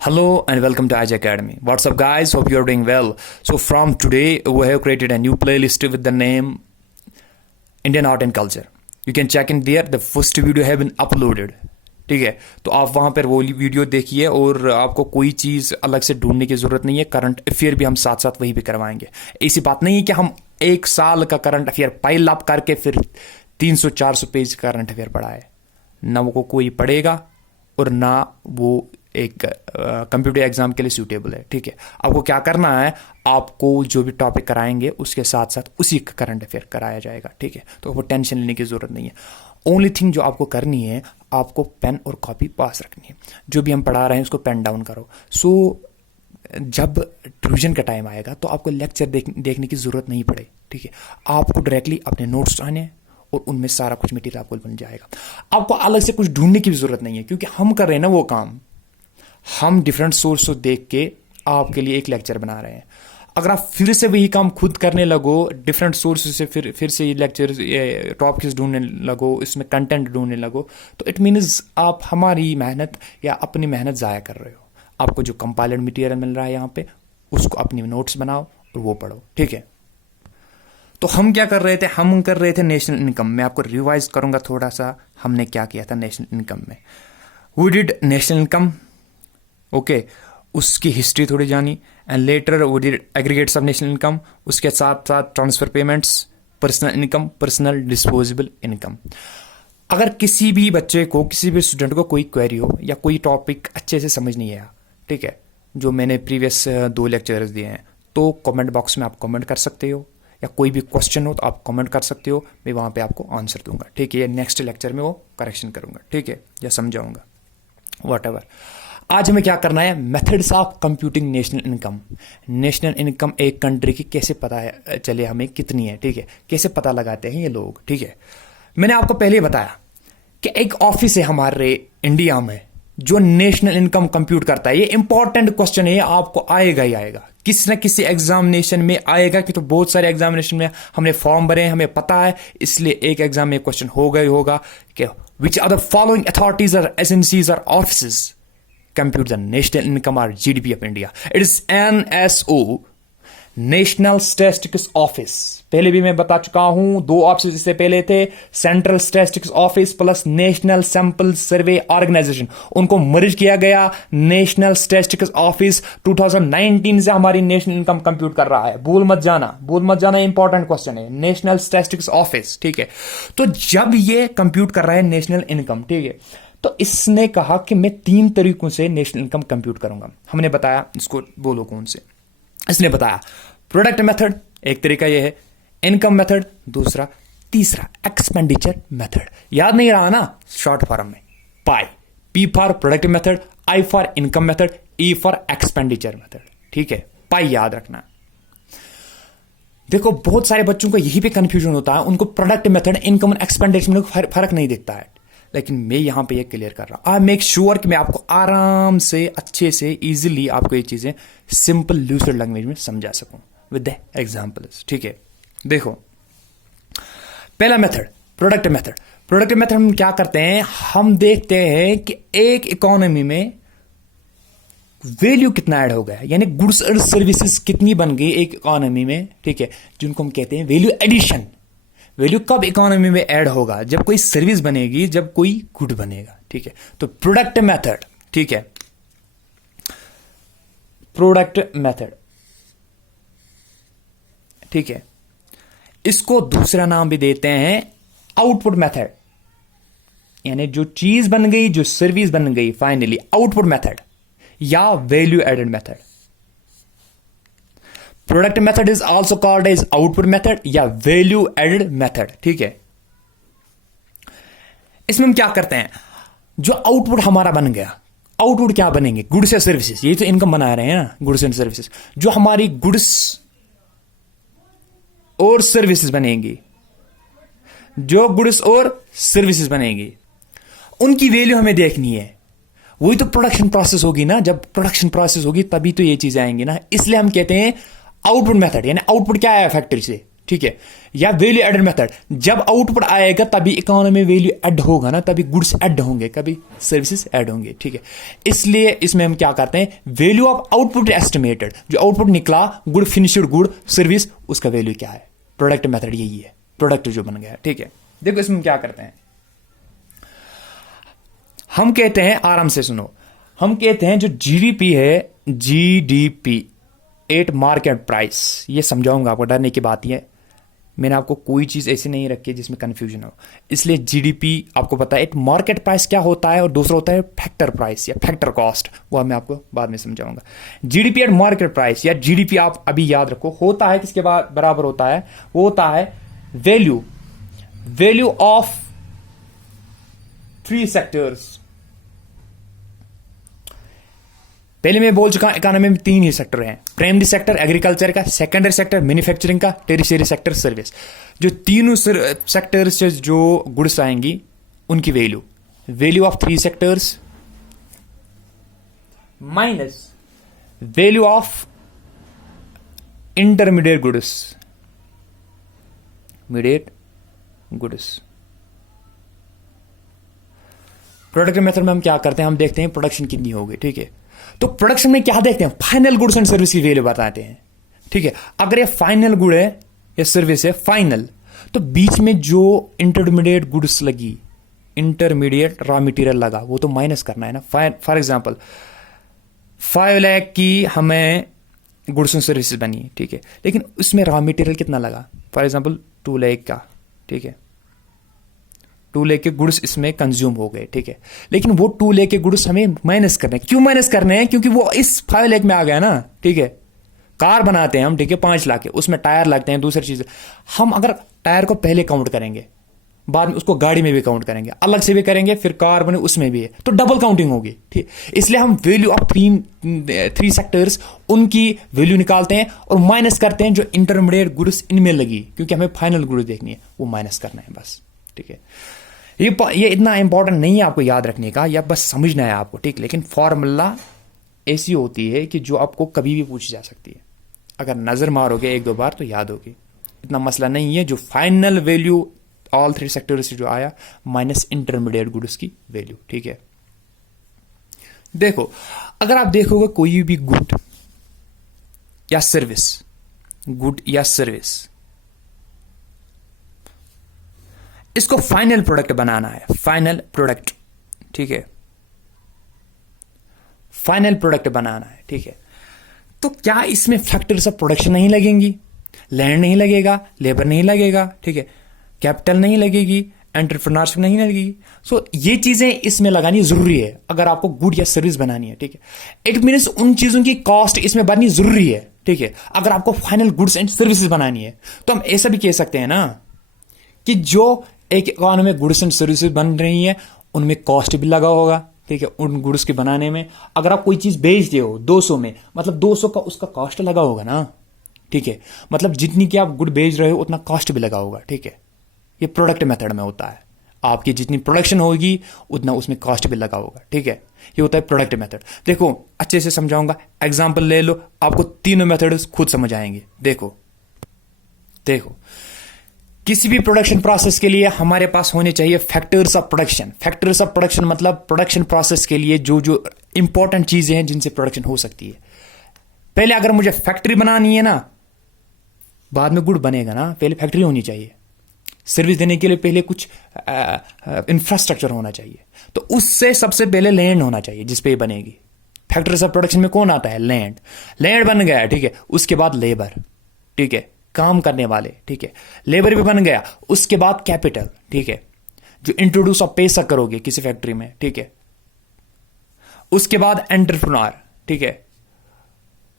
Hello and welcome to Aj Academy. What's up, guys? Hope you're doing well. So, from today, we have created a new playlist with the name Indian Art and Culture. You can check in there. The first video have been uploaded. ठीक है, तो आप वहाँ पर वो video देखिए और आपको कोई चीज़ अलग से ढूंढने की ज़रूरत नहीं है. करंट अफेयर भी हम साथ साथ वहीं पे करवाएंगे. ऐसी बात नहीं है कि हम एक साल का करंट अफेयर पाइल अप करके फिर 300-400 पेज करंट अफेयर पढ़ाए. ना वो कोई पढ़ेगा और ना वो एक कंप्यूटर एग्जाम के लिए सूटेबल है. ठीक है, आपको क्या करना है, आपको जो भी टॉपिक कराएंगे उसके साथ साथ उसी का करंट अफेयर कराया जाएगा. ठीक है, तो आपको टेंशन लेने की ज़रूरत नहीं है. ओनली थिंग जो आपको करनी है, आपको पेन और कॉपी पास रखनी है. जो भी हम पढ़ा रहे हैं उसको पेन डाउन करो. जब रिविजन का टाइम आएगा तो आपको लेक्चर देखने की ज़रूरत नहीं पड़े. ठीक है, आपको डायरेक्टली अपने नोट्स आने और उनमें सारा कुछ मटेरियल आपको बन जाएगा. आपको अलग से कुछ ढूंढने की भी ज़रूरत नहीं है, क्योंकि हम कर रहे हैं ना वो काम. हम डिफरेंट सोर्स को देख के आपके लिए एक लेक्चर बना रहे हैं. अगर आप फिर से वही काम खुद करने लगो, डिफरेंट सोर्स से फिर से ये लेक्चर टॉपिक्स ढूंढने लगो, इसमें कंटेंट ढूंढने लगो, तो इट मीन्स आप हमारी मेहनत या अपनी मेहनत ज़ाया कर रहे हो. आपको जो कंपाइल्ड मटेरियल मिल रहा है यहाँ पे, उसको अपनी नोट्स बनाओ और वो पढ़ो. ठीक है, तो हम क्या कर रहे थे, हम कर रहे थे नेशनल इनकम. मैं आपको रिवाइज करूंगा थोड़ा सा हमने क्या किया था नेशनल इनकम में. We did national income. Okay, उसकी हिस्ट्री थोड़ी जानी and later we did aggregates of national income. उसके साथ साथ transfer payments, personal income, personal disposable income. अगर किसी भी बच्चे को, किसी भी स्टूडेंट को कोई क्वेरी हो या कोई टॉपिक अच्छे से समझ नहीं आया, ठीक है, जो मैंने प्रीवियस 2 लेक्चर्स दिए हैं, तो कमेंट बॉक्स में आप कमेंट कर सकते हो, या कोई भी क्वेश्चन हो तो आप कमेंट कर सकते हो. मैं वहाँ पे आपको आंसर दूंगा. ठीक है, नेक्स्ट लेक्चर में वो करेक्शन करूंगा. ठीक है, या समझाऊंगा, वॉट। आज हमें क्या करना है, methods of computing national income. National income एक कंट्री की कैसे पता है चले हमें कितनी है. ठीक है, कैसे पता लगाते हैं ये लोग. ठीक है, मैंने आपको पहले ही बताया कि एक ऑफिस है हमारे इंडिया में जो नेशनल इनकम कंप्यूट करता है. ये इंपॉर्टेंट क्वेश्चन है, आपको आएगा ही आएगा, किसी न किसी एग्जामिनेशन में आएगा. कि तो बहुत सारे एग्जामिनेशन में हमने फॉर्म भरे हैं, हमें पता है, इसलिए एक एग्जाम में क्वेश्चन होगा ही होगा कि which are the following authorities और एजेंसीज और offices compute the national income or GDP of India. It is NSO, National Statistics Office. पहले भी मैं बता चुका हूं, 2 ऑफिस इससे पहले थे, central statistics office plus national sample survey organisation. उनको मर्ज किया गया. नेशनल स्टैटिस्टिक्स ऑफिस 2019 से हमारी नेशनल इनकम कंप्यूट कर रहा है. भूल मत जाना, इंपॉर्टेंट क्वेश्चन है. National statistics office. ठीक है, तो जब ये कंप्यूट कर रहा है नेशनल इनकम, ठीक है, तो इसने कहा कि मैं 3 तरीकों से नेशनल इनकम कंप्यूट करूंगा. हमने बताया, इसको बोलो कौन से. इसने बताया प्रोडक्ट मेथड, एक तरीका यह है. इनकम मेथड दूसरा. तीसरा एक्सपेंडिचर मेथड. याद नहीं रहा ना, शॉर्ट फॉर्म में PIE. P for product method, I for income method, E for expenditure method. ठीक है, पाई याद रखना. देखो, बहुत सारे बच्चों को यही पे कंफ्यूजन होता है. उनको प्रोडक्ट मेथड, इनकम और एक्सपेंडिचर में फर्क नहीं दिखता है. लेकिन मैं यहां पे ये क्लियर कर रहा हूं. आई मेक श्योर कि मैं आपको आराम से, अच्छे से, इजीली आपको ये चीजें सिंपल लूसिड लैंग्वेज में समझा सकूं विद द एग्जांपल्स. ठीक है, देखो, पहला method product method. Product method हम क्या करते हैं, हम देखते हैं कि एक इकोनॉमी में वैल्यू कितना ऐड हो गया, यानी गुड्स और सर्विसेज कितनी बन गई एक इकोनॉमी में. ठीक है, जिनको हम कहते हैं वैल्यू एडिशन. वैल्यू कब इकोनॉमी में ऐड होगा, जब कोई सर्विस बनेगी, जब कोई गुड बनेगा. ठीक है, तो प्रोडक्ट मेथड. ठीक है, प्रोडक्ट मेथड. ठीक है, इसको दूसरा नाम भी देते हैं आउटपुट मेथड. यानी जो चीज बन गई, जो सर्विस बन गई, फाइनली आउटपुट मेथड या value added method. Product method is also called as output method या वैल्यू एडेड मेथड. ठीक है, इसमें हम क्या करते हैं, जो आउटपुट हमारा बन गया, आउटपुट क्या बनेंगे, गुड्स या सर्विसेज. ये तो इनकम बना रहे हैं ना, गुड्स एंड सर्विसेज. जो हमारी गुड्स और सर्विसेज बनेंगी, जो गुड्स और सर्विसेज बनेंगी, उनकी वैल्यू हमें देखनी है. वही तो प्रोडक्शन प्रोसेस होगी ना. जब प्रोडक्शन प्रोसेस होगी तभी तो ये चीजें आएंगी ना. इसलिए हम कहते हैं आउटपुट मेथड. यानी आउटपुट क्या आया फैक्ट्री से. ठीक है, या वैल्यू एडेड मेथड। जब आउटपुट आएगा तभी इकोनॉमी वैल्यू ऐड होगा ना, तभी गुड्स ऐड होंगे, कभी सर्विसेज ऐड होंगे, ठीक है। इसलिए इसमें हम क्या करते हैं, वैल्यू ऑफ आउटपुट एस्टिमेटेड, जो आउटपुट निकला गुड फिनिश्ड गुड सर्विस, उसका वैल्यू क्या है, प्रोडक्ट मेथड यही है, प्रोडक्ट जो बन गया, ठीक है। देखो इसमें क्या करते हैं, हम कहते हैं, आराम से सुनो, हम कहते हैं जो जीडीपी है, जीडीपी एट मार्केट प्राइस, ये समझाऊंगा आपको, डरने की बात है, मैंने आपको कोई चीज ऐसी नहीं रखी है जिसमें कंफ्यूजन हो। इसलिए जीडीपी आपको पता है, एट मार्केट प्राइस क्या होता है, और दूसरा होता है फैक्टर प्राइस या फैक्टर कॉस्ट, वो मैं आपको बाद में समझाऊंगा। जीडीपी एट मार्केट प्राइस या जीडीपी आप अभी याद रखो, होता है किसके बाद बराबर होता है, वो होता है वैल्यू ऑफ 3 सेक्टर्स। पहले मैं बोल चुका, इकोनॉमी में 3 ही सेक्टर हैं, प्राइमरी सेक्टर एग्रीकल्चर का, सेकेंडरी सेक्टर मैन्युफैक्चरिंग का, टेरिशरी सेक्टर सर्विस। जो तीनों सेक्टर से जो गुड्स आएंगी उनकी value of 3 sectors minus value of intermediate goods. Product method में हम क्या करते हैं, हम देखते हैं प्रोडक्शन कितनी होगी, ठीक है। तो प्रोडक्शन में क्या देखते हैं, फाइनल गुड्स एंड सर्विस की वैल्यू बताते हैं, ठीक है। अगर ये फाइनल गुड है या सर्विस है फाइनल, तो बीच में जो इंटरमीडिएट गुड्स लगी, इंटरमीडिएट रॉ मटेरियल लगा, वो तो माइनस करना है ना। फॉर एग्जांपल 5 लाख की हमें गुड्स एंड सर्विसेज बनी है, ठीक है, लेकिन उसमें रॉ मटेरियल कितना लगा, फॉर एग्जांपल 2 लाख का, ठीक है, 2 लाख के गुड्स इसमें कंज्यूम हो गए, ठीक है, लेकिन वो 2 लाख के गुड्स हमें माइनस करने हैं। क्यों माइनस करने हैं, क्योंकि वो इस 5 लाख में आ गया ना, ठीक है। कार बनाते हैं हम, ठीक है, 5 लाख के, उसमें टायर लगते हैं, दूसरी चीजें, हम अगर टायर को पहले काउंट करेंगे, बाद में उसको गाड़ी में भी काउंट करेंगे, अलग से भी करेंगे, फिर कार बने उसमें भी है, तो डबल काउंटिंग होगी, ठीक। इसलिए हम वैल्यू ऑफ 3 सेक्टर्स उनकी वैल्यू निकालते हैं और माइनस करते हैं जो इंटरमीडिएट गुड्स इनमें लगी, क्योंकि हमें फाइनल गुड्स देखनी है, वो माइनस करना है बस, ठीक है। ये इतना इंपॉर्टेंट नहीं है आपको याद रखने का, या बस समझना है आपको, ठीक। लेकिन फॉर्मूला ऐसी होती है कि जो आपको कभी भी पूछी जा सकती है, अगर नजर मारोगे 1-2 बार तो याद होगी, इतना मसला नहीं है। जो फाइनल वैल्यू ऑल 3 सेक्टर से जो आया माइनस इंटरमीडिएट गुड्स की वैल्यू, ठीक है। देखो, अगर आप देखोगे कोई भी गुड या सर्विस, इसको फाइनल प्रोडक्ट बनाना है, फाइनल प्रोडक्ट, ठीक है, फाइनल प्रोडक्ट बनाना है, ठीक है। तो क्या इसमें फैक्टर्स ऑफ प्रोडक्शन नहीं लगेंगी, लैंड नहीं लगेगा, लेबर नहीं लगेगा, ठीक है, कैपिटल नहीं लगेगी, एंटरप्रेन्योरशिप नहीं लगेगी। सो ये चीजें इसमें लगानी जरूरी है अगर आपको गुड या सर्विस बनानी है, ठीक है। इट मीन्स उन चीजों की कॉस्ट इसमें बननी जरूरी है, ठीक है, अगर आपको फाइनल गुड्स एंड सर्विसेज बनानी है। तो हम ऐसा भी कह सकते हैं ना कि जो एक इकोनॉमी में गुड्स एंड सर्विसेज बन रही है उनमें कॉस्ट भी लगा होगा, ठीक है, उन गुड्स के बनाने में। अगर आप कोई चीज बेचते हो 200 में, मतलब 200 का उसका कॉस्ट लगा होगा ना, ठीक है, मतलब जितनी की आप गुड बेच रहे हो उतना कॉस्ट भी लगा होगा, ठीक है। ये प्रोडक्ट मेथड में होता है, आपकी जितनी प्रोडक्शन होगी उतना उसमें कॉस्ट भी लगा होगा, ठीक है। ये होता है प्रोडक्ट मेथड। देखो अच्छे से समझाऊंगा, एग्जांपल ले लो, आपको तीनों मेथड्स खुद समझ आएंगे। देखो किसी भी प्रोडक्शन प्रोसेस के लिए हमारे पास होने चाहिए factors of production. Factors of production मतलब प्रोडक्शन प्रोसेस के लिए जो जो इंपॉर्टेंट चीजें हैं जिनसे प्रोडक्शन हो सकती है। पहले अगर मुझे फैक्ट्री बनानी है ना, बाद में गुड बनेगा ना, पहले फैक्ट्री होनी चाहिए। सर्विस देने के लिए पहले कुछ इंफ्रास्ट्रक्चर होना चाहिए, तो उससे सबसे पहले लैंड होना चाहिए जिस पे बनेगी। फैक्टरीज ऑफ प्रोडक्शन में कौन आता है, लैंड बन गया, ठीक है, उसके बाद लेबर, ठीक है, काम करने वाले, ठीक है, लेबर भी बन गया, उसके बाद कैपिटल, ठीक है, जो इंट्रोड्यूस आप पैसा करोगे किसी फैक्ट्री में, ठीक है, उसके बाद एंटरप्रेन्योर, ठीक है,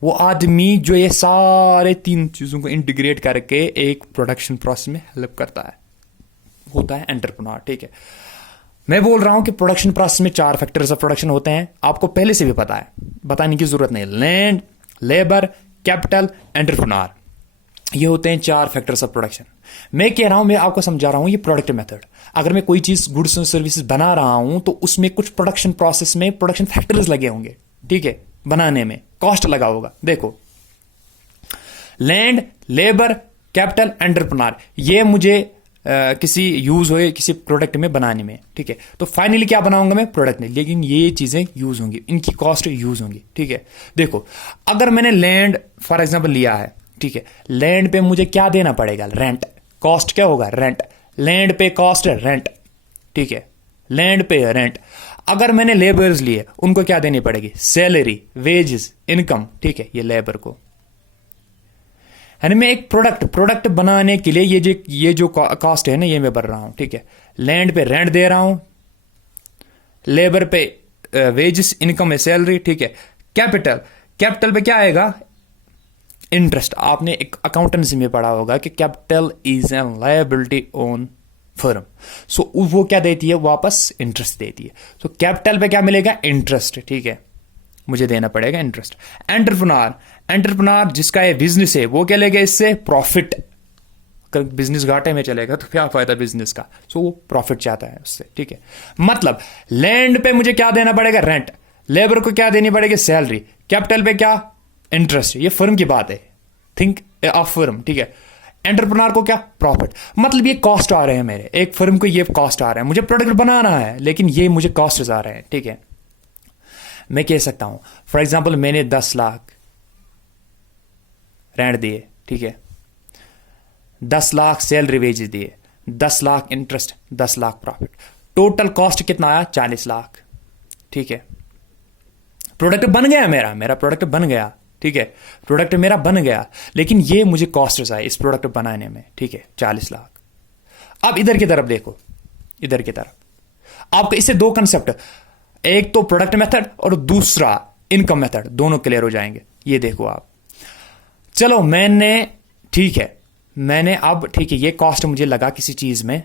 वो आदमी जो ये सारे 3 चीजों को इंटीग्रेट करके एक प्रोडक्शन प्रोसेस में हेल्प करता है, होता है एंटरप्रेन्योर, ठीक है। मैं बोल रहा हूं कि प्रोडक्शन प्रोसेस में 4 फैक्टर्स ऑफ प्रोडक्शन होते हैं, आपको पहले से भी पता है, बताने की जरूरत नहीं। लैंड, लेबर, कैपिटल, एंटरप्रेन्योर, ये होते हैं 4 फैक्टर्स ऑफ प्रोडक्शन। मैं कह रहा हूं, मैं आपको समझा रहा हूं ये प्रोडक्ट मेथड। अगर मैं कोई चीज गुड्स एंड सर्विसेज बना रहा हूं तो उसमें कुछ प्रोडक्शन प्रोसेस में प्रोडक्शन फैक्टर्स लगे होंगे, ठीक है, बनाने में कॉस्ट लगा होगा। देखो, लैंड, लेबर, कैपिटल एंटरप्रेन्योर, ये मुझे किसी यूज हुए किसी प्रोडक्ट में बनाने में, ठीक है। तो फाइनली क्या बनाऊंगा मैं, प्रोडक्ट में, लेकिन ये चीजें यूज होंगी, इनकी कॉस्ट यूज होंगी, ठीक है। देखो अगर मैंने लैंड फॉर एग्जांपल लिया है, ठीक है, लैंड पे मुझे क्या देना पड़ेगा, रेंट, कॉस्ट क्या होगा, रेंट, लैंड पे कॉस्ट है रेंट, ठीक है, लैंड पे रेंट। अगर मैंने लेबर्स लिए उनको क्या देनी पड़ेगी, सैलरी, वेजेस, इनकम, ठीक है, ये लेबर को। यानी मैं एक प्रोडक्ट बनाने के लिए ये जो कॉस्ट है ना, ये मैं भर रहा हूं, ठीक है। लैंड पे रेंट दे रहा हूं, लेबर पे वेजेस, इनकम है सैलरी, ठीक है। कैपिटल पे क्या आएगा, इंटरेस्ट। आपने एक अकाउंटेंसी में पढ़ा होगा कि capital is an liability on firm, so वो क्या देती है, वापस इंटरेस्ट देती है। तो कैपिटल पे क्या मिलेगा, इंटरेस्ट, ठीक है, मुझे देना पड़ेगा इंटरेस्ट। एंटरप्रेन्योर जिसका ये बिजनेस है वो क्या लेगा इससे, प्रॉफिट। अगर बिजनेस घाटे में चलेगा तो क्या फायदा बिजनेस का, सो वो प्रॉफिट चाहता है उससे, ठीक है। मतलब लैंड पे मुझे क्या देना पड़ेगा, रेंट, लेबर को क्या देनी पड़ेगी, सैलरी, कैपिटल पे क्या, इंटरेस्ट। ये फर्म की बात है, थिंक ऑफ फर्म, ठीक है। एंटरप्रेन्योर को क्या, प्रॉफिट। मतलब ये कॉस्ट आ रहे हैं मेरे, एक फर्म को ये कॉस्ट आ रहे हैं, मुझे प्रोडक्ट बनाना है लेकिन ये मुझे कॉस्ट आ रहे हैं, ठीक है। मैं कह सकता हूं फॉर एग्जाम्पल मैंने 10 लाख रेंट दिए, ठीक है, 10 लाख सैलरी वेजेस दिए, 10 lakh interest, 10 lakh profit, total cost कितना आया, 40 लाख, ठीक है। प्रोडक्ट बन गया मेरा प्रोडक्ट बन गया, ठीक है, प्रोडक्ट मेरा बन गया, लेकिन ये मुझे कॉस्ट आए इस प्रोडक्ट बनाने में, ठीक है, 40 लाख। अब इधर की तरफ देखो, इधर की तरफ आपको इससे दो कंसेप्ट, एक तो प्रोडक्ट मेथड और दूसरा इनकम मेथड, दोनों क्लियर हो जाएंगे। ये देखो आप, चलो मैंने, ठीक है, मैंने अब, ठीक है, ये कॉस्ट मुझे लगा किसी चीज में,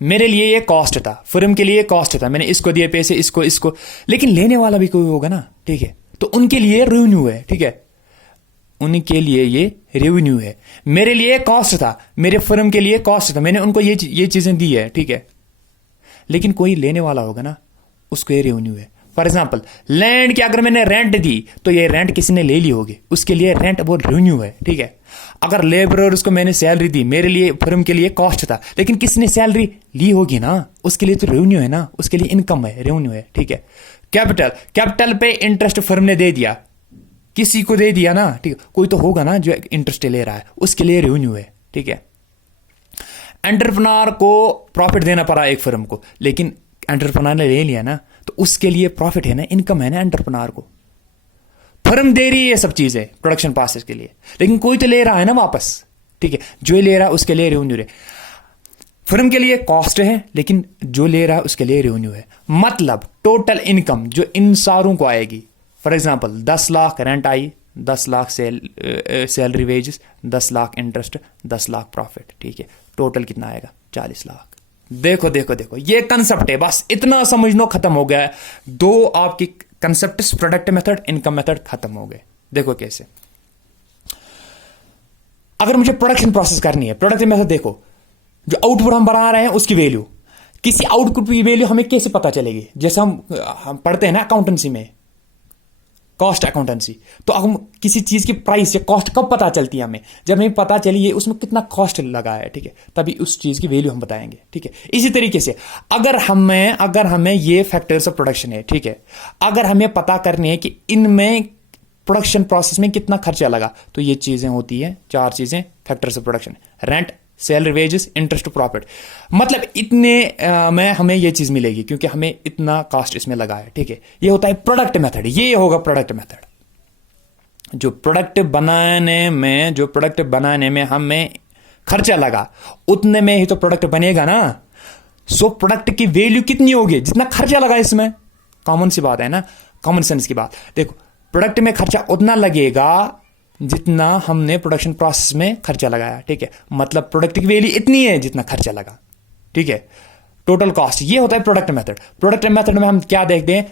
मेरे लिए ये कॉस्ट था, फर्म के लिए कॉस्ट था, मैंने इसको दिए पैसे, इसको, लेकिन लेने वाला भी कोई होगा ना, ठीक है, तो उनके लिए रेवेन्यू है, ठीक है, उनके लिए ये रेवेन्यू है। मेरे लिए कॉस्ट था, मेरे फर्म के लिए कॉस्ट था, मैंने उनको ये चीजें दी है, ठीक है, लेकिन कोई लेने वाला होगा ना, उसको ये रेवेन्यू है। फॉर एग्जाम्पल लैंड की अगर मैंने रेंट दी तो ये रेंट किसी ने ले ली होगी, उसके लिए रेंट वो रेवेन्यू है, ठीक है। अगर लेबरर्स को मैंने सैलरी दी, मेरे लिए फर्म के लिए कॉस्ट था, लेकिन किसने सैलरी ली होगी ना, उसके लिए तो रेवेन्यू है ना, उसके लिए इनकम है, रेवेन्यू है, ठीक है। कैपिटल पे इंटरेस्ट फर्म ने दे दिया, किसी को दे दिया ना, ठीक है, कोई तो होगा ना जो इंटरेस्ट ले रहा है, उसके लिए रेवेन्यू है, ठीक है। एंटरप्रेन्योर को प्रॉफिट देना पड़ा एक फर्म को, लेकिन एंटरप्रेन्योर ने ले लिया ना, तो उसके लिए प्रॉफिट है ना, इनकम है ना एंटरप्रेन्योर को। फर्म दे रही है ये सब चीजें प्रोडक्शन प्रोसेस के लिए, लेकिन कोई तो ले रहा है ना वापस, ठीक है, जो ले रहा है उसके लिए रेवेन्यू है। फर्म के लिए कॉस्ट है, लेकिन जो ले रहा है उसके लिए रेवेन्यू है। मतलब टोटल इनकम जो इन सारों को आएगी, for example 10 lakh rent I, 10 lakh salary wages, 10 lakh interest, 10 lakh profit, ठीक है, टोटल कितना आएगा, 40 लाख। देखो देखो देखो, ये कंसेप्ट है, बस इतना समझ लो, खत्म हो गया है। दो आपकी concept, product method, income method खत्म हो गए। देखो कैसे, अगर मुझे प्रोडक्शन प्रोसेस करनी है, प्रोडक्ट मेथड देखो, जो आउटपुट हम बना रहे हैं उसकी वैल्यू, किसी आउटपुट की वैल्यू हमें कैसे पता चलेगी, जैसे हम पढ़ते हैं ना अकाउंटेंसी में, कॉस्ट अकाउंटेंसी, तो हम किसी चीज की प्राइस या कॉस्ट कब पता चलती है हमें, जब हमें पता चली उसमें कितना कॉस्ट लगा है, ठीक है, तभी उस चीज की वैल्यू हम बताएंगे, ठीक है। इसी तरीके से अगर हमें ये फैक्टर्स ऑफ प्रोडक्शन है, ठीक है, अगर हमें पता करनी है कि इनमें प्रोडक्शन प्रोसेस में कितना खर्चा लगा, तो ये चीजें होती है, 4 चीजें factors of production, rent, salary wages, interest, profit. मतलब इतने में हमें ये चीज मिलेगी क्योंकि हमें इतना कॉस्ट इसमें लगा है, ठीक है। ये होता है प्रोडक्ट मेथड, ये होगा प्रोडक्ट मेथड। जो प्रोडक्ट बनाने में हमें खर्चा लगा, उतने में ही तो प्रोडक्ट बनेगा ना। सो प्रोडक्ट की वैल्यू कितनी होगी, जितना खर्चा लगा इसमें। कॉमन सी बात है ना, कॉमन सेंस की बात। देखो प्रोडक्ट में खर्चा उतना लगेगा जितना हमने प्रोडक्शन प्रोसेस में खर्चा लगाया, ठीक है। मतलब प्रोडक्ट की वैल्यू इतनी है जितना खर्चा लगा, ठीक है, टोटल कॉस्ट। ये होता है प्रोडक्ट मेथड। प्रोडक्ट मेथड में हम क्या देखते हैं,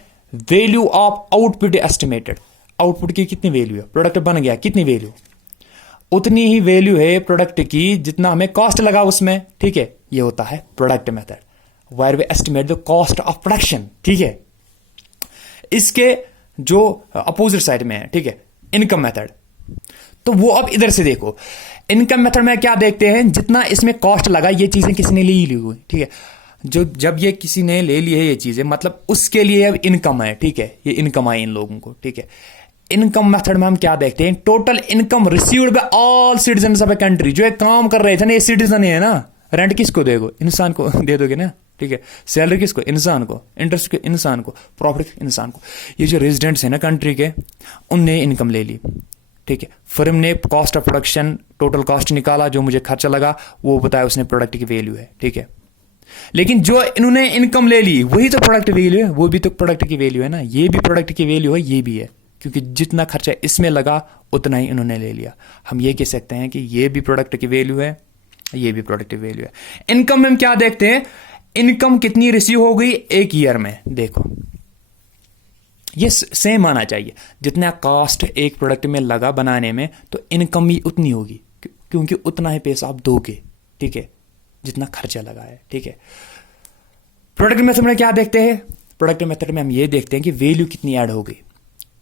value of output estimated, output की कितनी वैल्यू है, प्रोडक्ट बन गया कितनी वैल्यू, उतनी ही वैल्यू है प्रोडक्ट की जितना हमें कॉस्ट लगा उसमें, ठीक है। ये होता है product method, where we estimate the cost of production, ठीक है। इसके जो अपोजिट साइड में है, ठीक है, इनकम मेथड। तो वो अब इधर से देखो, इनकम मेथड में क्या देखते हैं, जितना इसमें कॉस्ट लगा, ये चीजें किसने ली हुई, ठीक है, जो जब ये किसी ने ले ली है ये चीजें, मतलब उसके लिए अब इनकम है, ठीक है, ये इनकम आई इन लोगों को, ठीक है। इनकम मेथड में हम क्या देखते हैं, total income received by all citizen of a country. जो एक काम कर रहे थे ना, ये सिटीजन है ना, रेंट किसको देगो, इंसान को दे दोगे ना, ठीक है, सैलरी किसको, इंसान को, इंटरेस्ट के इंसान को, प्रॉफिट इंसान को। ये जो रेजिडेंट्स है ना कंट्री के, उनने इनकम ले ली, ठीक है। फर्म ने cost of production, total cost निकाला, जो मुझे खर्चा लगा वो बताया उसने, प्रोडक्ट की वैल्यू है, ठीक है। लेकिन जो इन्होंने इनकम ले ली वही तो प्रोडक्ट वैल्यू है, वो भी तो प्रोडक्ट की वैल्यू है ना, ये भी प्रोडक्ट की वैल्यू है, ये भी है, क्योंकि जितना खर्चा इसमें लगा उतना ही इन्होंने ले लिया। हम ये कह सकते हैं कि ये भी प्रोडक्ट की वैल्यू है, ये भी प्रोडक्ट की वैल्यू है। इनकम में हम क्या देखते हैं, इनकम कितनी रिसीव हो गई एक ईयर में, देखो ये सेम आना चाहिए, जितना कॉस्ट एक प्रोडक्ट में लगा बनाने में, तो इनकम भी उतनी होगी, क्योंकि उतना ही पैसा आप दोगे, ठीक है, जितना खर्चा लगा है, ठीक है। प्रोडक्ट मेथड में क्या देखते हैं, प्रोडक्ट मेथड में हम ये देखते हैं कि वैल्यू कितनी ऐड हो गई।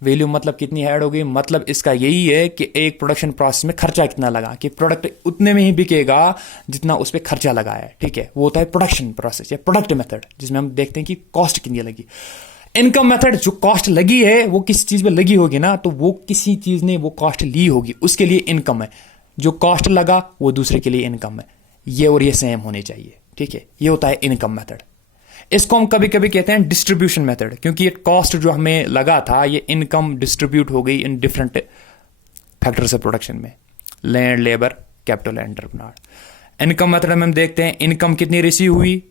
वैल्यू मतलब कितनी ऐड हो गई, मतलब इसका यही है कि एक प्रोडक्शन प्रोसेस में खर्चा कितना लगा, कि प्रोडक्ट उतने में ही बिकेगा जितना उस पर खर्चा लगा है, ठीक है। वो होता है प्रोडक्शन प्रोसेस या प्रोडक्ट मेथड, जिसमें हम देखते हैं कि कॉस्ट कितनी लगी। इनकम मेथड, जो कॉस्ट लगी है वो किसी चीज में लगी होगी ना, तो वो किसी चीज ने वो कॉस्ट ली होगी, उसके लिए इनकम है। जो कॉस्ट लगा वो दूसरे के लिए इनकम है। ये और ये सेम होने चाहिए, ठीक है। ये होता है इनकम मेथड। इसको हम कभी कभी कहते हैं डिस्ट्रीब्यूशन मेथड, क्योंकि ये कॉस्ट जो हमें लगा था, ये इनकम डिस्ट्रीब्यूट हो गई in different factors of production में, land, labour, capital, entrepreneur. Income method में हम देखते हैं इनकम कितनी रिसीव हुई।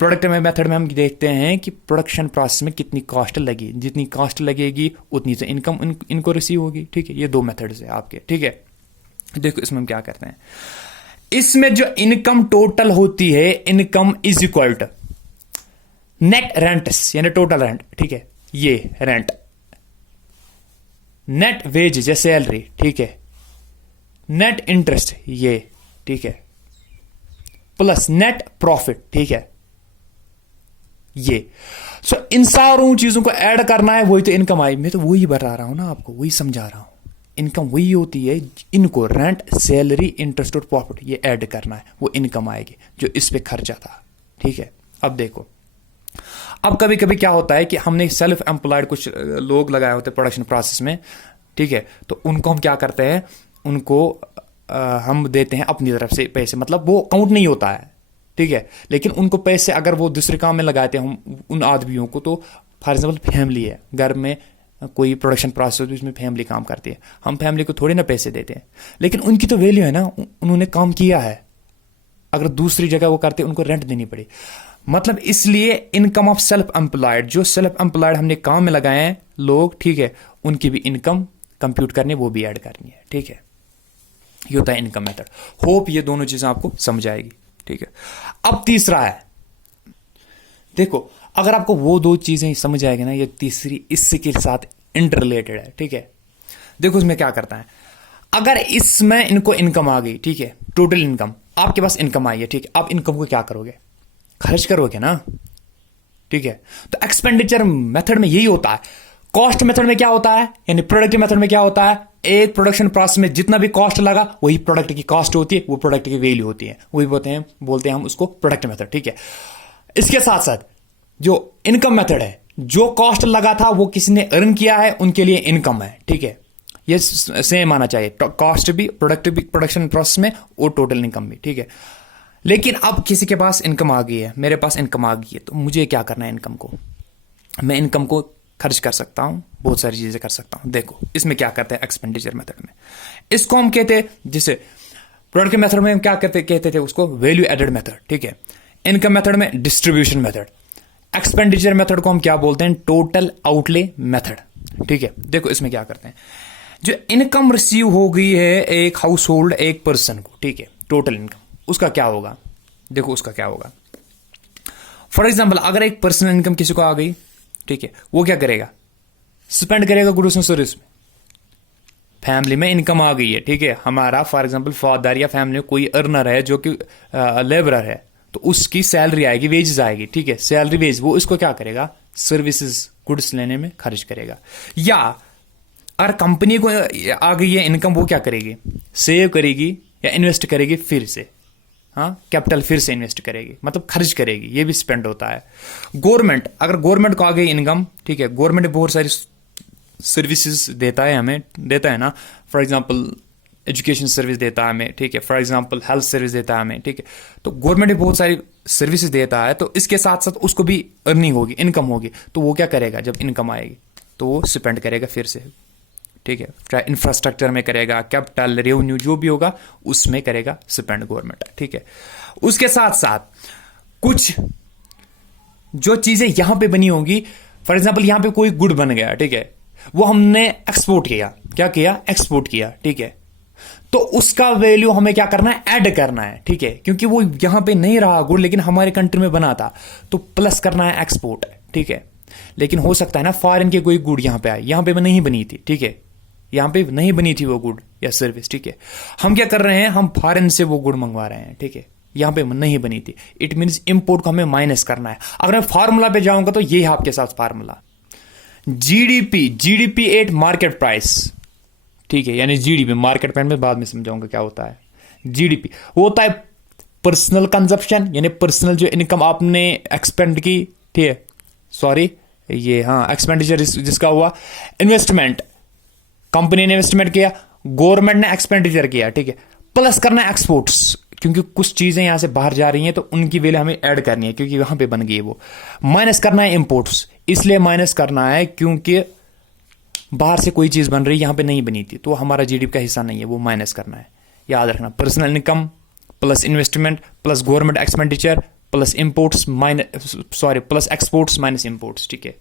प्रोडक्ट में मेथड में हम देखते हैं कि प्रोडक्शन प्रोसेस में कितनी कॉस्ट लगी, जितनी कॉस्ट लगेगी उतनी से इनकम इनको रिसीव होगी, ठीक है। ये दो मेथड्स है आपके, ठीक है। देखो इसमें हम क्या करते हैं, इसमें जो इनकम टोटल होती है, income is equal to net rents, यानी टोटल रेंट, ठीक है, ये रेंट, नेट वेज या सैलरी, ठीक है, नेट इंटरेस्ट ये, ठीक है, प्लस नेट प्रॉफिट, ठीक है, ये। सो इन सारों चीजों को ऐड करना है, वही तो इनकम आई। मैं तो वही बता रहा हूं ना आपको, वही समझा रहा हूं। इनकम वही होती है, इनको रेंट, सैलरी, इंटरेस्ट और प्रॉफिट ये ऐड करना है, वो इनकम आएगी जो इस पे खर्चा था, ठीक है। अब देखो, अब कभी कभी क्या होता है कि हमने सेल्फ एम्प्लॉयड कुछ लोग लगाए होते प्रोडक्शन प्रोसेस में, ठीक है, तो उनको हम क्या करते हैं, उनको हम देते हैं अपनी तरफ से पैसे, मतलब वो काउंट नहीं होता है, ठीक है, लेकिन उनको पैसे अगर वो दूसरे काम में लगाते हैं हम उन आदमियों को, तो फॉर एग्जाम्पल फैमिली है, घर में कोई प्रोडक्शन प्रोसेस जिसमें फैमिली काम करती है, हम फैमिली को थोड़ी ना पैसे देते हैं, लेकिन उनकी तो वैल्यू है ना, उन्होंने काम किया है। अगर दूसरी जगह वो करते उनको रेंट देनी पड़ी, मतलब इसलिए इनकम ऑफ सेल्फ एम्प्लॉयड, जो सेल्फ एम्प्लॉयड हमने काम में लगाए हैं लोग, ठीक है, उनकी भी इनकम कंप्यूट करनी, वो भी ऐड करनी है, ठीक है। ये होता है इनकम मेथड। होप ये दोनों चीजें आपको समझ आएगी, ठीक है। अब तीसरा है, देखो अगर आपको वो दो चीजें समझ आएगी ना, ये तीसरी इसके साथ इंटररिलेटेड है, ठीक है। देखो इसमें क्या करता है, अगर इसमें इनको इनकम आ गई, ठीक है, टोटल इनकम, आपके पास इनकम आई है, ठीक है, आप इनकम को क्या करोगे, खर्च करोगे ना, ठीक है। तो एक्सपेंडिचर मेथड में यही होता है। कॉस्ट मेथड में क्या होता है, यानी प्रोडक्ट मेथड में क्या होता है, एक प्रोडक्शन प्रोसेस में जितना भी कॉस्ट लगा वही प्रोडक्ट की कॉस्ट होती है, वो प्रोडक्ट की वैल्यू होती है, वही बोलते हैं हम उसको प्रोडक्ट मेथड, ठीक है। इसके साथ साथ जो इनकम मेथड है, जो कॉस्ट लगा था वो किसी ने अर्न किया है, उनके लिए इनकम है, ठीक है। ये सेम आना चाहिए, कॉस्ट भी, प्रोडक्ट भी प्रोडक्शन प्रोसेस में, और टोटल इनकम भी, ठीक है। लेकिन अब किसी के पास इनकम आ गई है, मेरे पास इनकम आ गई है, तो मुझे क्या करना है, इनकम को मैं इनकम को खर्च कर सकता हूं, बहुत सारी चीजें कर सकता हूं। देखो इसमें क्या करते हैं एक्सपेंडिचर मेथड में, इसको हम कहते हैं, जिसे प्रोडक्ट मेथड में हम क्या कहते थे उसको वैल्यू एडेड मेथड, ठीक है। इनकम मेथड में डिस्ट्रीब्यूशन मेथड, एक्सपेंडिचर मेथड को हम क्या बोलते हैं, टोटल आउटले मेथड, ठीक है। देखो इसमें क्या करते हैं, जो इनकम रिसीव हो गई है एक हाउस होल्ड, एक पर्सन को, ठीक है, टोटल इनकम, उसका क्या होगा, देखो उसका क्या होगा। फॉर एग्जाम्पल अगर एक पर्सनल इनकम किसी को आ गई, ठीक है, वो क्या करेगा, स्पेंड करेगा गुड्स एंड सर्विस में। फैमिली में इनकम आ गई है, ठीक है, हमारा फॉर एग्जाम्पल फादर या फैमिली में कोई अर्नर है जो कि लेबरर है, तो उसकी सैलरी आएगी, वेजेस आएगी, ठीक है, सैलरी वेज, वो इसको क्या करेगा, सर्विसेज गुड्स लेने में खर्च करेगा। या अगर कंपनी को आ गई है इनकम, वो क्या करेगी? सेव करेगी या इन्वेस्ट करेगी फिर से। हाँ, कैपिटल फिर से इन्वेस्ट करेगी, मतलब खर्च करेगी, ये भी स्पेंड होता है। गवर्नमेंट, अगर गवर्नमेंट को आ गई इनकम, ठीक है, गवर्नमेंट बहुत सारी सर्विसेज देता है हमें, देता है ना। फॉर एग्जांपल एजुकेशन सर्विस देता है हमें, ठीक है, फॉर एग्जांपल हेल्थ सर्विस देता है हमें, ठीक है। तो गवर्नमेंट बहुत सारी सर्विसेज देता है, तो इसके साथ साथ उसको भी अर्निंग होगी, इनकम होगी। तो वो क्या करेगा? जब इनकम आएगी तो वो स्पेंड करेगा फिर से, ठीक है। चाहे इंफ्रास्ट्रक्चर में करेगा, कैपिटल, रेवेन्यू जो भी होगा उसमें करेगा स्पेंड गवर्नमेंट, ठीक है। उसके साथ साथ कुछ जो चीजें यहां पे बनी होंगी, फॉर एग्जांपल यहां पे कोई गुड बन गया, ठीक है, वो हमने एक्सपोर्ट किया। क्या किया? एक्सपोर्ट किया, ठीक है। तो उसका वैल्यू हमें क्या करना है? ऐड करना है, ठीक है, क्योंकि वो यहां पे नहीं रहा गुड, लेकिन हमारे कंट्री में बना था, तो प्लस करना है एक्सपोर्ट, ठीक है। लेकिन हो सकता है ना फॉरेन के कोई गुड यहां पे आए, यहां पे नहीं बनी थी, ठीक है, यहां पे नहीं बनी थी वो गुड या सर्विस, ठीक है। हम क्या कर रहे हैं? हम फॉरेन से वो गुड मंगवा रहे हैं, ठीक है, यहां पे नहीं बनी थी। इट मीन्स इंपोर्ट को हमें माइनस करना है। अगर मैं फार्मूला पे जाऊंगा तो ये है आपके साथ formula, GDP at market price, ठीक है, यानी जीडीपी मार्केट प्राइस में बाद में समझाऊंगा क्या होता है। जीडीपी वो होता है पर्सनल कंजप्शन, यानी पर्सनल जो इनकम आपने एक्सपेंड की, ठीक है, सॉरी ये हाँ एक्सपेंडिचर जिसका हुआ, इन्वेस्टमेंट कंपनी ने इन्वेस्टमेंट किया, गवर्नमेंट ने एक्सपेंडिचर किया, ठीक है, प्लस करना एक्सपोर्ट्स, क्योंकि कुछ चीजें यहां से बाहर जा रही हैं तो उनकी वैल्यू हमें ऐड करनी है क्योंकि वहां पे बन गई है वो। माइनस करना है इंपोर्ट्स, इसलिए माइनस करना है क्योंकि बाहर से कोई चीज बन रही यहां पे नहीं बनी थी, तो हमारा जीडीपी का हिस्सा नहीं है, वो माइनस करना है। याद रखना, personal income plus investment plus government expenditure plus imports minus plus exports minus imports, ठीक है।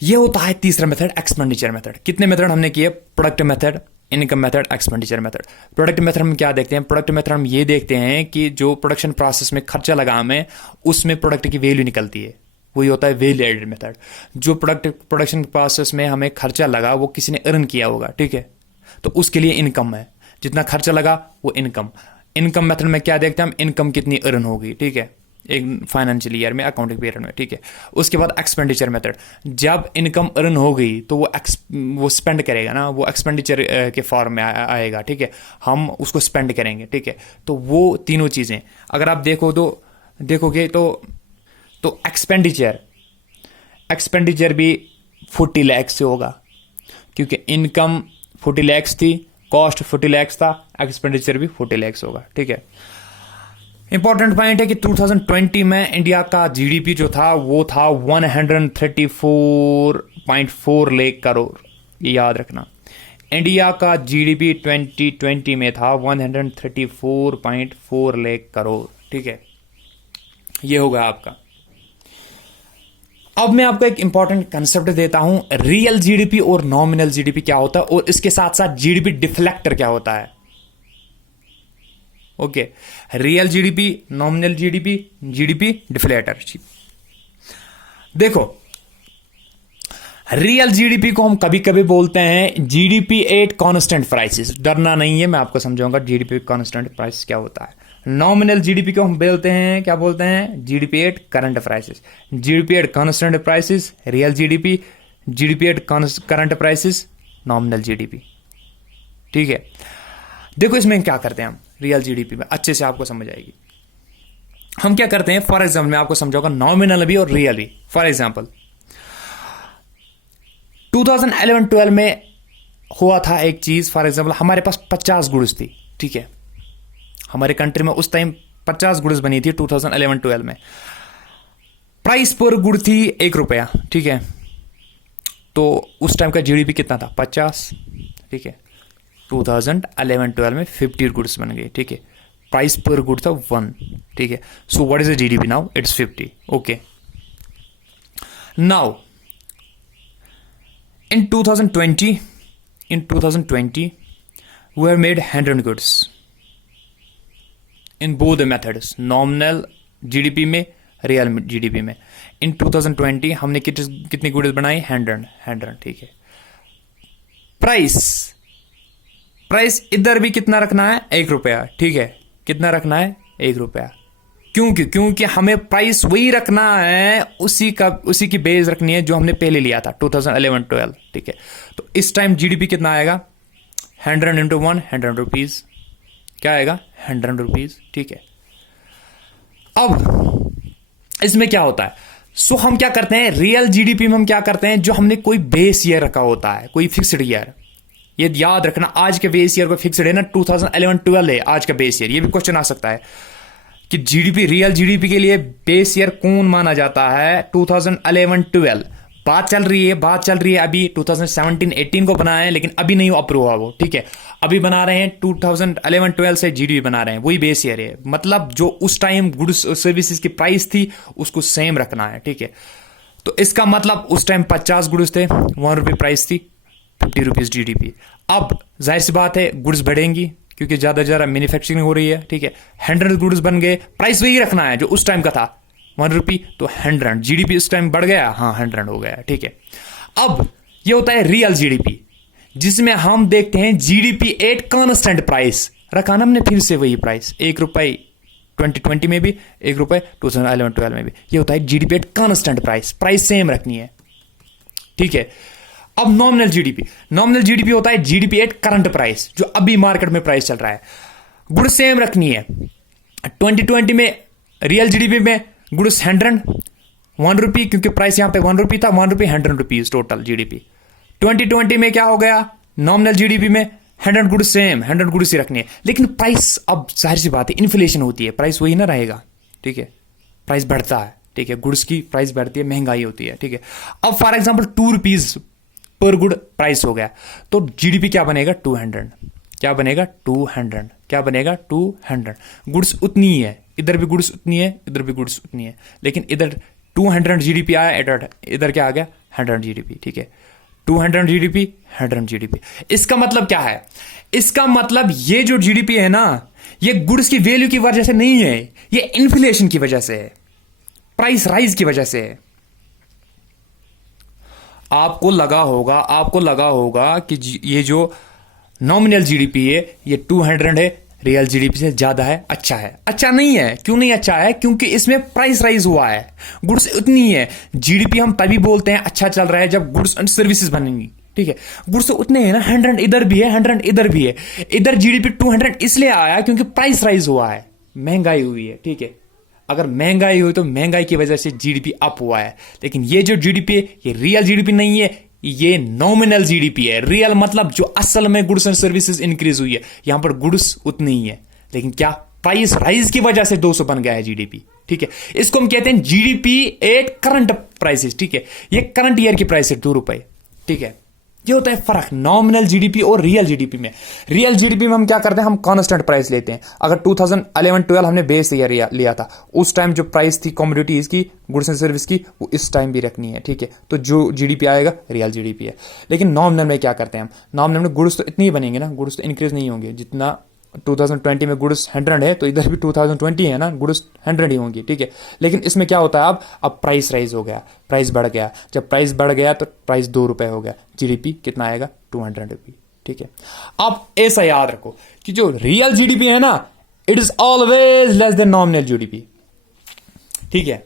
ये होता है तीसरा मेथड, एक्सपेंडिचर मेथड। कितने मेथड हमने किए? Product method, income method, expenditure method. Product method में क्या देखते हैं? प्रोडक्ट मेथड हम ये देखते हैं कि जो प्रोडक्शन प्रोसेस में खर्चा लगा हमें, उसमें प्रोडक्ट की वैल्यू निकलती है, वही होता है वैल्यू एडेड मेथड। जो प्रोडक्शन प्रोसेस में हमें खर्चा लगा वो किसी ने अर्न किया होगा, ठीक है, तो उसके लिए इनकम है। जितना खर्चा लगा वो इनकम। इनकम मेथड में क्या देखते हैं हम? इनकम कितनी अर्न होगी, ठीक है, एक फाइनेंशियल ईयर में, अकाउंटिंग पीरियड में, ठीक है। उसके बाद एक्सपेंडिचर मेथड, जब इनकम अर्न हो गई तो वो स्पेंड करेगा ना, वो एक्सपेंडिचर के फॉर्म में आएगा, ठीक है, हम उसको स्पेंड करेंगे, ठीक है। तो वो तीनों चीजें अगर आप देखोगे तो एक्सपेंडिचर भी 40 लाख से होगा, क्योंकि इनकम 40 लाख थी, कॉस्ट 40 लाख था, एक्सपेंडिचर भी 40 लाख होगा, ठीक है। इंपॉर्टेंट पॉइंट है कि 2020 में इंडिया का जीडीपी जो था वो था 134.4 लाख करोड़, ये याद रखना। इंडिया का जीडीपी 2020 में था 134.4 लाख करोड़, ठीक है, ये होगा आपका। अब मैं आपको एक इंपॉर्टेंट कंसेप्ट देता हूं, रियल जीडीपी और नॉमिनल जीडीपी क्या होता है, और इसके साथ साथ जीडीपी डिफ्लेक्टर क्या होता है। Okay, real GDP, nominal GDP, GDP deflector. देखो, रियल जीडीपी को हम कभी कभी बोलते हैं जीडीपी एट कांस्टेंट प्राइसेस। डरना नहीं है, मैं आपको समझाऊंगा जीडीपी कांस्टेंट प्राइस क्या होता है। नॉमिनल जीडीपी को हम बोलते हैं, क्या बोलते हैं? GDP at current prices. GDP at constant prices real GDP, GDP at current prices nominal GDP, ठीक है। देखो इसमें क्या करते हैं हम रियल जीडीपी में, अच्छे से आपको समझ आएगी। हम क्या करते हैं, फॉर एग्जाम्पल मैं आपको समझाऊंगा नॉमिनल भी और रियल भी। फॉर एग्जाम्पल 2011-12 में हुआ था एक चीज, फॉर एग्जाम्पल हमारे पास 50 गुड्स थी, ठीक है, हमारे कंट्री में उस टाइम 50 गुड्स बनी थी 2011-12 में। प्राइस पर गुड थी 1 रुपया, ठीक है, तो उस टाइम का जीडीपी कितना था? 50, ठीक है। 2011-12 में 50 गुड्स बन गए, ठीक है, प्राइस पर गुड था 1, ठीक है। So what is the GDP now? It's 50, okay. Now in 2020 we have made 100 goods in both the methods, nominal GDP में, रियल जीडीपी में। इन 2020 हमने कितनी गुड्स बनाई? 100, ठीक है। प्राइस इधर भी कितना रखना है? 1 रुपया, ठीक है, कितना रखना है? 1 रुपया। क्योंकि हमें प्राइस वही रखना है, उसी की बेस रखनी है जो हमने पहले लिया था 2011-12, ठीक है। तो इस टाइम जीडीपी कितना आएगा, 100 इंटू 1 100 रुपीज, क्या आएगा 100 रुपीज, ठीक है। अब इसमें क्या होता है, सो हम क्या करते हैं रियल जीडीपी में, हम क्या करते हैं जो हमने कोई बेस ईयर रखा होता है, कोई फिक्स्ड ईयर, ये याद रखना आज के बेस ईयर को फिक्स्ड है ना, 2011-12 है आज का बेस ईयर। ये भी क्वेश्चन आ सकता है कि जीडीपी, रियल जीडीपी के लिए बेस ईयर कौन माना जाता है, 2011-12। बात चल रही है अभी 2017-18 को बनाया है, लेकिन अभी नहीं अप्रूव हुआ वो, ठीक है। अभी बना रहे हैं 2011-12 से जीडीपी बना रहे हैं, वही बेस ईयर है। मतलब जो उस टाइम गुड्स और सर्विसेज की प्राइस थी उसको सेम रखना है, ठीक है। तो इसका मतलब उस टाइम 50 गुड्स थे, 1 रुपये प्राइस थी, 50 रुपीज जीडीपी। अब जाहिर सी बात है गुड्स बढ़ेंगी क्योंकि ज्यादा मैन्युफैक्चरिंग हो रही है, ठीक है। 100 गुड्स बन गए, प्राइस वही रखना है जो उस टाइम का था, 1 रुपी, तो 100। जीडीपी उस टाइम बढ़ गया, हाँ 100 हो गया, ठीक है। अब ये होता है रियल जीडीपी, जिसमें हम देखते हैं जीडीपी एट कांस्टेंट प्राइस रखा ना हमने, फिर से वही प्राइस, 1 रुपये 2020 में भी, 1 रुपये 2011-12 में भी। ये होता है GDP at constant price same रखनी है, ठीक है। अब नॉमिनल जीडीपी होता है जीडीपी एट करंट प्राइस, जो अभी मार्केट में प्राइस चल रहा है। गुड्स सेम रखनी है। 2020 में रियल जीडीपी में गुड्स 100, 1 रुपी, क्योंकि प्राइस यहां पे 1 रुपी था, 1 रुपी 100 रुपीज टोटल जीडीपी। 2020 में क्या हो गया, नॉमिनल जीडीपी में 100 गुड्स सेम, 100 गुड्स ही रखनी है। लेकिन प्राइस, अब जाहिर सी बात है इन्फ्लेशन होती है, प्राइस वही ना रहेगा, ठीक है। प्राइस बढ़ता है, ठीक है, गुड्स की प्राइस बढ़ती है, महंगाई होती है, ठीक है। अब for example 2 rupees per good price हो गया, तो जीडीपी क्या बनेगा 200, क्या बनेगा 200, क्या बनेगा 200। गुड्स उतनी ही है, इधर भी गुड्स उतनी है, इधर भी गुड्स उतनी है, लेकिन इधर 200 जीडीपी आया, इधर क्या आ गया 100 जीडीपी, ठीक है। 200 जीडीपी 100 जीडीपी। इसका मतलब क्या है, इसका मतलब ये जो जीडीपी है ना, ये गुड्स की वैल्यू की वजह से नहीं है, ये इन्फ्लेशन की वजह से है, प्राइस राइज की वजह से है। आपको लगा होगा कि ये जो नॉमिनल जीडीपी है ये 200 है, रियल जीडीपी से ज्यादा है, अच्छा है। अच्छा नहीं है, क्यों नहीं अच्छा है, क्योंकि इसमें प्राइस राइज हुआ है, गुड्स उतनी है। जीडीपी हम तभी बोलते हैं अच्छा चल रहा है जब गुड्स एंड सर्विसेज बनेंगी, ठीक है। गुड्स तो उतने हैं ना, 100 इधर भी है, 100 इधर भी है। इधर जीडीपी 200 इसलिए आया क्योंकि प्राइस राइज हुआ है, महंगाई हुई है, ठीक है। अगर महंगाई हुई तो महंगाई की वजह से जीडीपी अप हुआ है, लेकिन ये जो जीडीपी है ये रियल जीडीपी नहीं है, ये नॉमिनल जीडीपी है। रियल मतलब जो असल में गुड्स एंड सर्विसेज इंक्रीज हुई है, यहां पर गुड्स उतनी ही है, लेकिन क्या प्राइस राइज की वजह से 200 बन गया है जीडीपी, ठीक है। इसको हम कहते हैं जीडीपी एट करंट प्राइसेस, ठीक है। ये करंट ईयर की प्राइस है 2 रुपए, ठीक है। ये होता है फर्क नॉमिनल जीडीपी और रियल जीडीपी में। रियल जीडीपी में हम क्या करते हैं, हम कांस्टेंट प्राइस लेते हैं। अगर 2011-12 हमने बेस ईयर लिया था, उस टाइम जो प्राइस थी कमोडिटीज की, गुड्स एंड सर्विस की, वो इस टाइम भी रखनी है, ठीक है। तो जो जीडीपी आएगा रियल जीडीपी है। लेकिन नॉमिनल में क्या करते हैं हम, नॉमिनल में गुड्स तो इतनी ही बनेंगे ना, गुड्स तो इंक्रीज नहीं होंगे। जितना 2020 में गुड्स 100 है तो इधर भी 2020 है ना, गुड्स 100 ही होंगी, ठीक है। लेकिन इसमें क्या होता है, अब प्राइस राइज हो गया, प्राइस बढ़ गया। जब प्राइस बढ़ गया तो प्राइस 2 रुपए हो गया, जीडीपी कितना आएगा 200 रुपी, ठीक है। आप ऐसा याद रखो कि जो रियल जीडीपी है ना, it is always less than nominal GDP, ठीक है।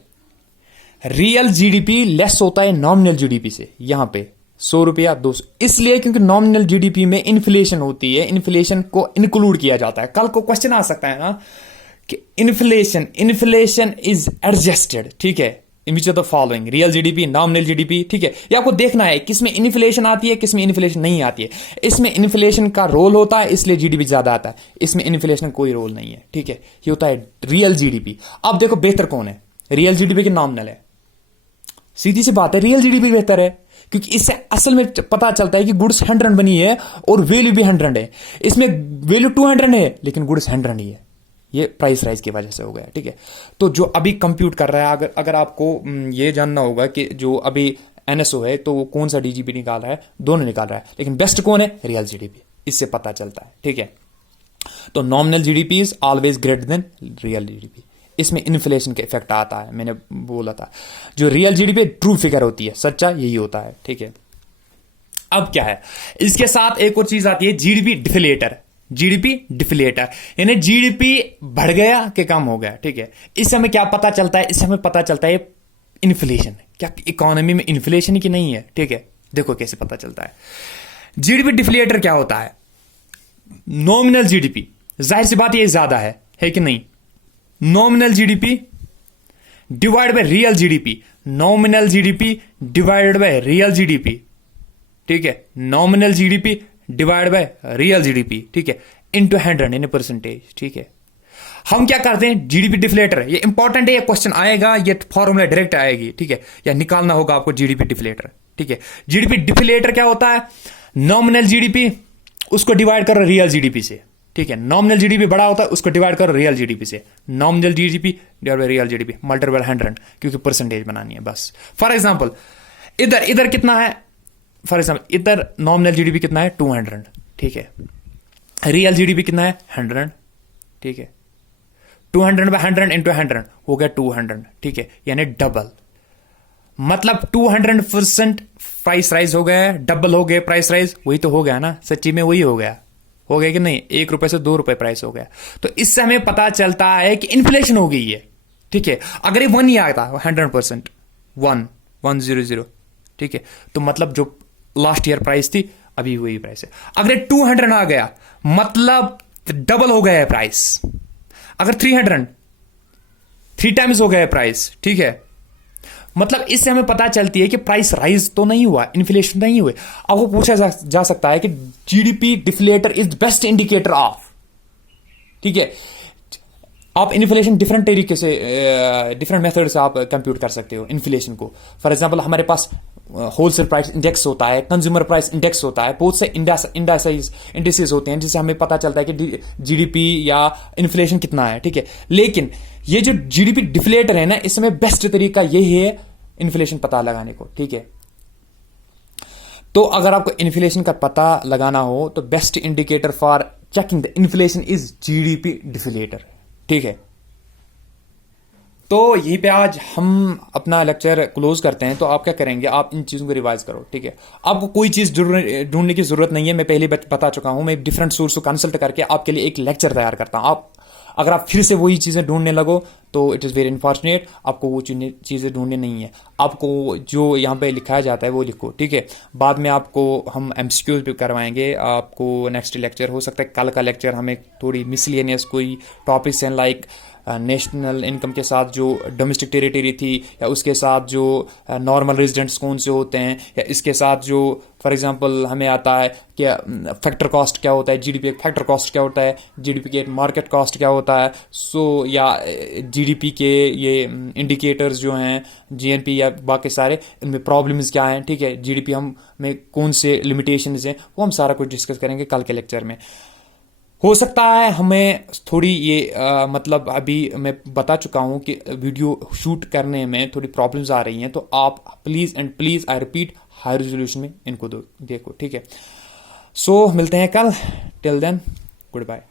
रियल जीडीपी लेस होता है नॉमिनल जीडीपी से, यहां पे 100 रुपया 200, इसलिए क्योंकि नॉमिनल जीडीपी में इन्फ्लेशन होती है, इन्फ्लेशन को इंक्लूड किया जाता है। कल को क्वेश्चन आ सकता है ना कि इन्फ्लेशन इज एडजस्टेड, ठीक है, in which of the following, real GDP, nominal GDP, ठीक है। ये आपको देखना है किसमें इन्फ्लेशन आती है, किसमें इन्फ्लेशन नहीं आती है। इसमें इन्फ्लेशन का रोल होता है इसलिए जीडीपी ज्यादा आता है, इसमें इन्फ्लेशन कोई रोल नहीं है, ठीक है। ये होता है रियल जीडीपी। अब देखो बेहतर कौन है, रियल जीडीपी के नॉमिनल है। सीधी सी बात है, रियल जीडीपी बेहतर है, क्योंकि इससे असल में पता चलता है कि गुड्स 100 बनी है और वैल्यू भी 100 है। इसमें वैल्यू 200 है लेकिन गुड्स 100 ही है, ये प्राइस राइज की वजह से हो गया, ठीक है। तो जो अभी कंप्यूट कर रहा है, अगर आपको ये जानना होगा कि जो अभी एनएसओ है तो वो कौन सा डीजीपी निकाल रहा है, दोनों निकाल रहा है, लेकिन बेस्ट कौन है, रियल जीडीपी, इससे पता चलता है, ठीक है। तो nominal GDP is always greater than real GDP. इसमें इन्फ्लेशन का इफेक्ट आता है, मैंने बोला था। जो रियल जीडीपी ट्रू फिगर होती है, सच्चा यही होता है, ठीक है। अब क्या है, इसके साथ एक और चीज आती है जीडीपी डिफलेटर। जीडीपी डिफ्लेटर, यानी जीडीपी बढ़ गया कि कम हो गया, ठीक है। इससे हमें क्या पता चलता है, इससे हमें पता चलता है इन्फ्लेशन, क्या इकोनॉमी में इन्फ्लेशन की नहीं है, ठीक है। देखो कैसे पता चलता है। जीडीपी डिफ्लेटर क्या होता है, नॉमिनल जीडीपी, जाहिर सी बात ये ज्यादा है कि नहीं, nominal GDP divide by real GDP, nominal GDP divided by real GDP, ठीक है, nominal GDP divide by real GDP, ठीक है, इनटू 100 इन परसेंटेज, ठीक है। हम क्या करते हैं, जीडीपी डिफ्लेटर, ये इंपॉर्टेंट है, ये क्वेश्चन आएगा, ये फॉर्मूला डायरेक्ट आएगी, ठीक है, या निकालना होगा आपको जीडीपी डिफ्लेटर, ठीक है। जीडीपी डिफ्लेटर क्या होता है, नॉमिनल जीडीपी उसको डिवाइड करो रियल जीडीपी से, ठीक है। नॉमिनल जीडीपी बड़ा होता है, उसको डिवाइड करो रियल जीडीपी से, nominal GDP divide by real GDP multiply by 100, क्योंकि परसेंटेज बनानी है बस। फॉर एग्जांपल इधर कितना है, फॉर एग्जांपल इधर नॉमिनल जीडीपी कितना है 200, ठीक है, रियल जीडीपी कितना है 100, ठीक है। 200 बाय 100 इंटू 100 हो गया 200, ठीक है, यानी डबल, मतलब 200% प्राइस राइज हो गया, डबल हो गया प्राइस राइज, वही तो हो गया ना, सच्ची में वही हो गया कि नहीं, 1 रुपए से 2 रुपए प्राइस हो गया। तो इससे हमें पता चलता है कि इन्फ्लेशन हो गई है, ठीक है। अगर ये 1 ही आता 100%, 100, ठीक है, तो मतलब जो लास्ट ईयर प्राइस थी अभी वही प्राइस है। अगर 200 आ गया मतलब डबल हो गया है प्राइस। अगर 300 3 टाइम्स हो गया है प्राइस, ठीक है, मतलब इससे हमें पता चलती है कि प्राइस राइज तो नहीं हुआ, इन्फ्लेशन नहीं हुए। आपको पूछा जा सकता है कि GDP deflator is best indicator of, ठीक है। आप इन्फ्लेशन डिफरेंट तरीके से, डिफरेंट मेथड से आप कंप्यूट कर सकते हो इन्फ्लेशन को। फॉर एग्जांपल हमारे पास होलसेल प्राइस इंडेक्स होता है, कंज्यूमर प्राइस इंडेक्स होता है, बहुत से इंडेक्सेस होते हैं जिससे हमें पता चलता है कि जीडीपी या इन्फ्लेशन कितना है, ठीक है। लेकिन ये जो जीडीपी डिफ्लेटर है ना, इसमें बेस्ट तरीका यही है इन्फ्लेशन पता लगाने को, ठीक है। तो अगर आपको इन्फ्लेशन का पता लगाना हो तो best indicator for checking the inflation is GDP deflator, ठीक है। तो यहीं पे आज हम अपना लेक्चर क्लोज करते हैं। तो आप क्या करेंगे, आप इन चीज़ों को रिवाइज करो, ठीक है। आपको कोई चीज़ ढूंढने की जरूरत नहीं है, मैं पहले बता चुका हूं। मैं डिफरेंट सोर्स को कंसल्ट करके आपके लिए एक लेक्चर तैयार करता हूं। अगर आप फिर से वही चीज़ें ढूंढने लगो तो इट इज़ वेरी अनफॉर्चुनेट, आपको वो चीज़ें ढूंढनी नहीं है। आपको जो यहाँ पे लिखाया जाता है वो लिखो, ठीक है। बाद में आपको हम एमसीक्यूज भी करवाएंगे। आपको नेक्स्ट लेक्चर हो सकता है कल का लेक्चर हमें थोड़ी मिसलेनियस कोई टॉपिक्स हैं, लाइक नेशनल इनकम के साथ जो डोमेस्टिक टेरिटरी थी, या उसके साथ जो नॉर्मल रेजिडेंट्स कौन से होते हैं, या इसके साथ जो फॉर एग्जांपल हमें आता है कि फैक्टर कॉस्ट क्या होता है, जीडीपी एक फैक्टर कॉस्ट क्या होता है, जीडीपी के एक मार्केट कॉस्ट क्या होता है। या जीडीपी के ये इंडिकेटर्स जो हैं, जीएनपी या बाकी सारे, इनमें प्रॉब्लम्स क्या हैं, ठीक है। जीडीपी हम में कौन से लिमिटेशंस हैं, वो हम सारा कुछ डिस्कस करेंगे कल के लेक्चर में। हो सकता है हमें थोड़ी ये मतलब अभी मैं बता चुका हूं कि वीडियो शूट करने में थोड़ी प्रॉब्लम्स आ रही हैं, तो आप please I repeat high resolution में इनको देखो, ठीक है। सो मिलते हैं कल, टिल देन गुड बाय।